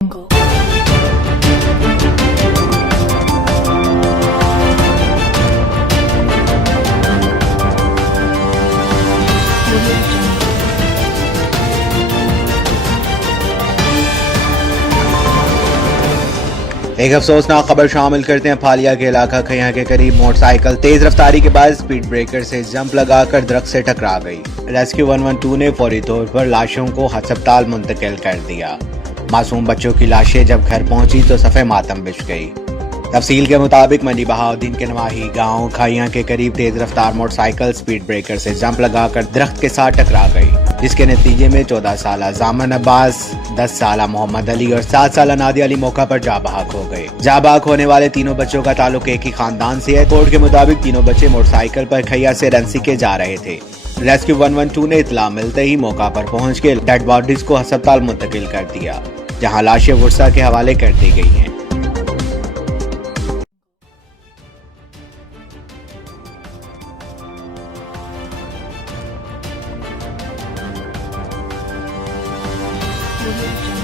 Jungle. एक अफसोसनाक खबर शामिल करते हैं फालिया के इलाका खैया के करीब मोटरसाइकिल तेज रफ्तारी के बाद स्पीड ब्रेकर से जंप लगाकर दरख्त से टकरा गई। रेस्क्यू 112 ने फौरी तौर पर लाशों को अस्पताल मुंतकिल कर दिया। मासूम बच्चों की लाशें जब घर पहुंची तो सफ़े मातम बिछ गई। तफसील के मुताबिक मंडी बहाउद्दीन के नवाही गांव खाइया के करीब तेज रफ्तार मोटरसाइकिल स्पीड ब्रेकर से जंप लगाकर दरख्त के साथ टकरा गई, जिसके नतीजे में 14 साल जामन अब्बास, 10 साल मोहम्मद अली और 7 साल नादिया अली मौका पर जा बहक हो गए। जा बहक होने वाले तीनों बच्चों का ताल्लुक एक ही खानदान से है। कोर्ट के मुताबिक तीनों बच्चे मोटरसाइकिल पर खैया से रंसी के जा रहे थे। रेस्क्यू 112 ने इतला मिलते ही मौका पर पहुंच के डेड बॉडीज को अस्पताल मुंतकिल कर दिया, जहां लाशें वर्षा के हवाले कर दी गई हैं। Jungle.